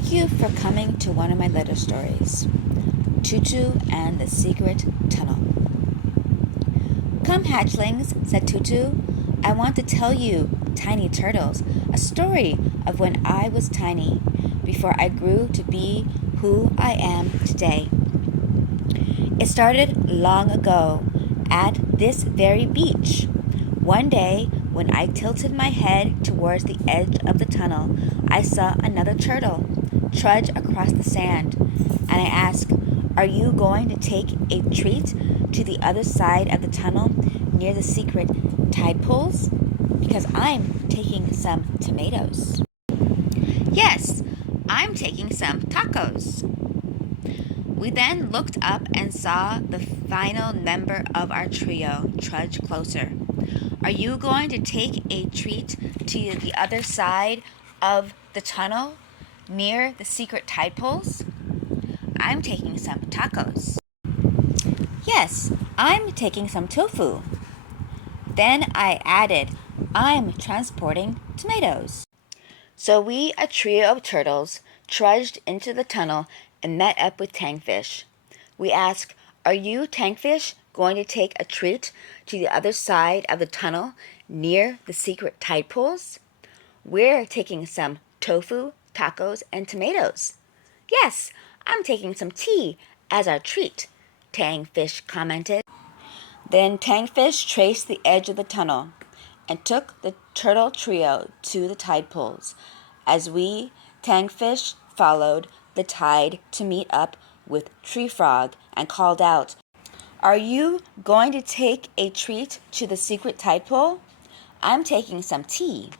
Thank you for coming to one of my letter stories, Tutu and the Secret Tunnel. Come, hatchlings, said Tutu. I want to tell you, tiny turtles, a story of when I was tiny, before I grew to be who I am today. It started long ago, at this very beach. One day, when I tilted my head towards the edge of the tunnel, I saw another turtle trudge across the sand, and I asked, "Are you going to take a treat to the other side of the tunnel near the secret tide pools? Because I'm taking some tomatoes." "Yes, I'm taking some tacos." We then looked up and saw the final member of our trio trudge closer. "Are you going to take a treat to the other side of the tunnel near the secret tide pools?" "I'm taking some tacos." "Yes, I'm taking some tofu." Then I added, "I'm transporting tomatoes." So we, a trio of turtles, trudged into the tunnel and met up with Tankfish. We asked, "Are you, Tankfish, going to take a treat to the other side of the tunnel near the secret tide pools?" "We're taking some tofu, tacos, and tomatoes." "Yes, I'm taking some tea as our treat," Tankfish commented. Then Tankfish traced the edge of the tunnel and took the turtle trio to the tide pools. As we, Tankfish, followed the tide to meet up with Tree Frog and called out, "Are you going to take a treat to the secret tide pool?" "I'm taking some tea."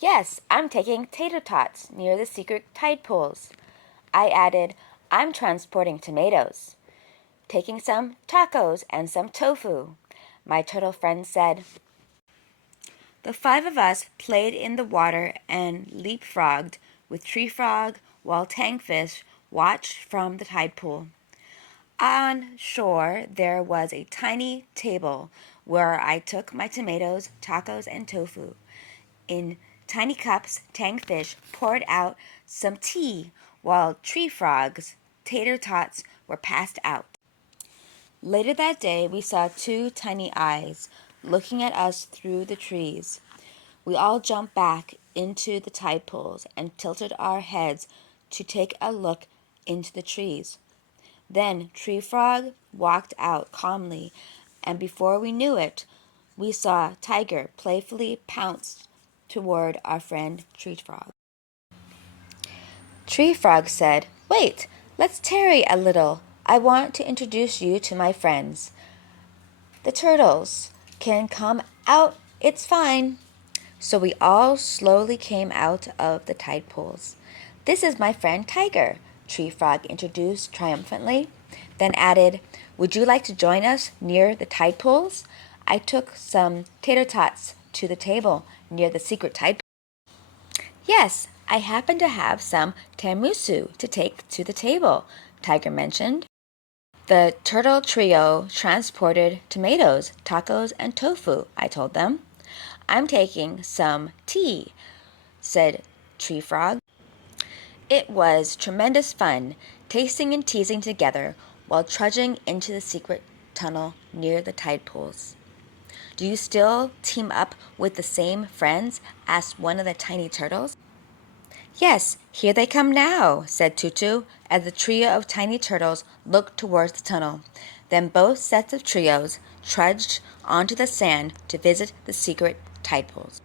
"Yes, I'm taking tater tots near the secret tide pools." I added, "I'm transporting tomatoes." "Taking some tacos and some tofu," my turtle friend said. The five of us played in the water and leapfrogged with Tree Frog while Tankfish watched from the tide pool. On shore there was a tiny table where I took my tomatoes, tacos, and tofu. In tiny cups, Tankfish poured out some tea while Tree Frog's tater tots were passed out. Later that day, we saw two tiny eyes looking at us through the trees. We all jumped back into the tide pools and tilted our heads to take a look into the trees. Then Tree Frog walked out calmly, and before we knew it, we saw Tiger playfully pounce toward our friend Tree Frog. Tree Frog said, "Wait, let's tarry a little. I want to introduce you to my friends. The turtles can come out, it's fine." So we all slowly came out of the tide pools. "This is my friend Tiger," Tree Frog introduced triumphantly, then added, "Would you like to join us near the tide pools?" I took some tater tots to the table near the secret tide pool. "Yes, I happen to have some tiramisu to take to the table," Tiger mentioned. The turtle trio transported tomatoes, tacos, and tofu, I told them. "I'm taking some tea," said Tree Frog. It was tremendous fun, tasting and teasing together while trudging into the secret tunnel near the tide pools. "Do you still team up with the same friends?" asked one of the tiny turtles. "Yes, here they come now," said Tutu, as the trio of tiny turtles looked towards the tunnel. Then both sets of trios trudged onto the sand to visit the secret tide pools.